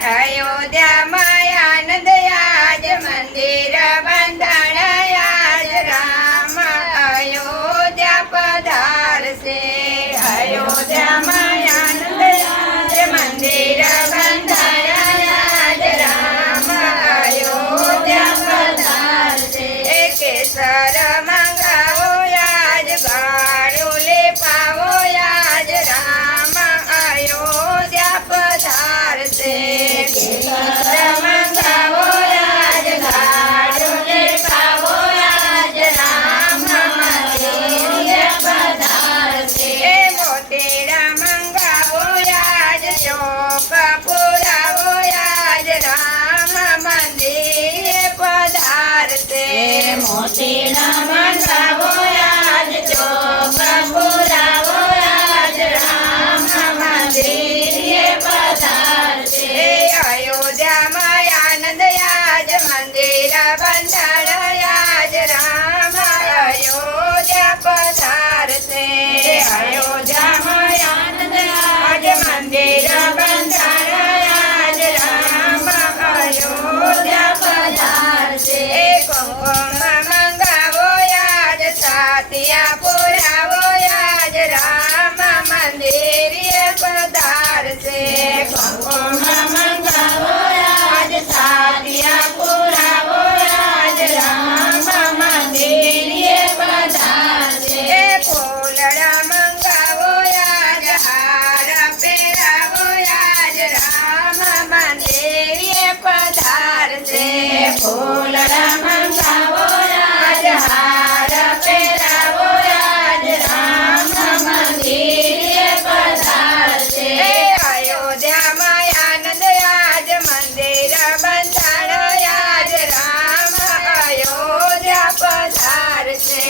અયોધ્યામાં આનંદ આજ મંદિર બંધાણ આજ રામ અયોધ્યા પધારશે અયોધ્યામાં આનંદ આજ મંદિર બંધાણ આજ રામ અયોધ્યા પધારશે કેસર મંગાવો આજ ગાળું લેપાવો આજ રામ અયોધ્યા પધારશે કેસર મંગાવો આજ ગાળું લેપાવો આજ રામ અયોધ્યા પધારશે મોતીડા મંગાવો આજ ચોક પુરાવો આજ રામ મંદિર પધારશે મોતીડા મંગાવો આજ ચોક પુરાવો આજ રામ મંદિર પધારશે અયોધ્યામાં આનંદ આજ મંદિર બંધાણ આજ રામ અયોધ્યા પધારશે અયોધ્યામાં આનંદ આજ મંદિર બંધાણ આજ રામ અયોધ્યા પધારશે કુમકુમ મંગાવો આજ સાતિયા પુરાવો આજ રામ મંદિર પધારશે કુમકુમ મંગાવો આજ સાતિયા પુરાવો આજ રામ મંદિર પધારશે ફૂલડા મંગાવો આજ હાર પહેરાવો આજ રામ મંદિર પધારશે ફૂલડા મંગાવો આજ હાર પહેરાવો આજ રામ મંદિર પધારશે અયોધ્યામાં આનંદ આજ મંદિર બંધાણ આજ રામ અયોધ્યા પધારશે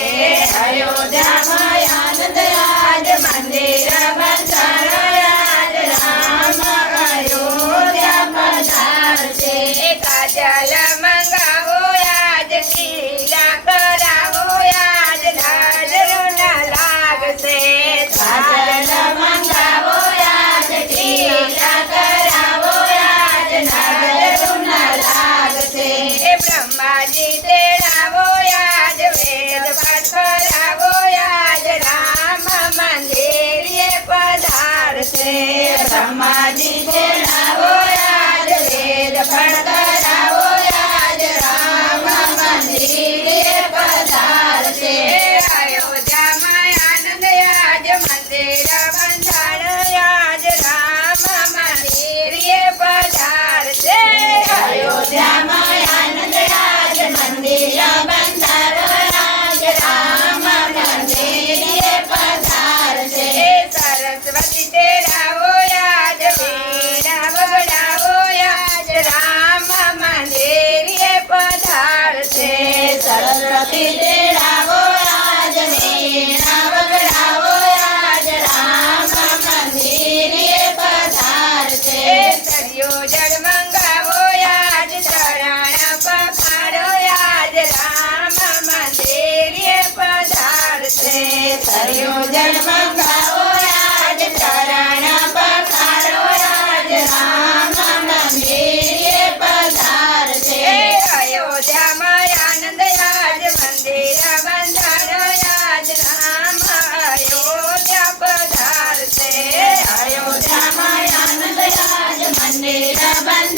અયોધ્યામાં આનંદ આજ મંદિર બંધાણ આજ રામ અયોધ્યા પધારશે કાજલ મંગાવો આજ ટીલા કરાવો આજ નજરો ન લાગશે કાજલ મંગાવો આજ ટીલા કરાવો આજ નજરો ન લાગશે બ્રહ્માજી તેડાવો આજ વેદ પાઠ કરાવો આજ રામ મંદિર પધારશે બ્રહ્માજી તેડાવો આજ વેદ પાઠ કરાવો આજ રામ મંદિર પધારશે અયોધ્યામાં આનંદ આજ મંદિર બંધાણ આજ રામ મંદિર પધારશે અયોધ્યામાં આનંદ આજ મંદિર બંધાણ આજ રામ મંદિર પધારશે સરસ્વતી તેડાવો આજ વીણા વગડાવો આજ રામ મંદિર પધારશે સરસ્વતી તેડાવો આજ વીણા વગડાવો આજ રામ મંદિર પધારશે સરિયો જળ મંગાવો આજ ચરણ પખારો આજ રામ મંદિર પધારશે સરિયો જળ મંગાવો આજ ચરણ પખારો આજ રામ મંદિર પધારશે અયોધ્યામાં આનંદ આજ મંદિર બંધાણ આજ રામ અયોધ્યા પધારશે અયોધ્યામાં આનંદ આજ મંદિર બંધાણ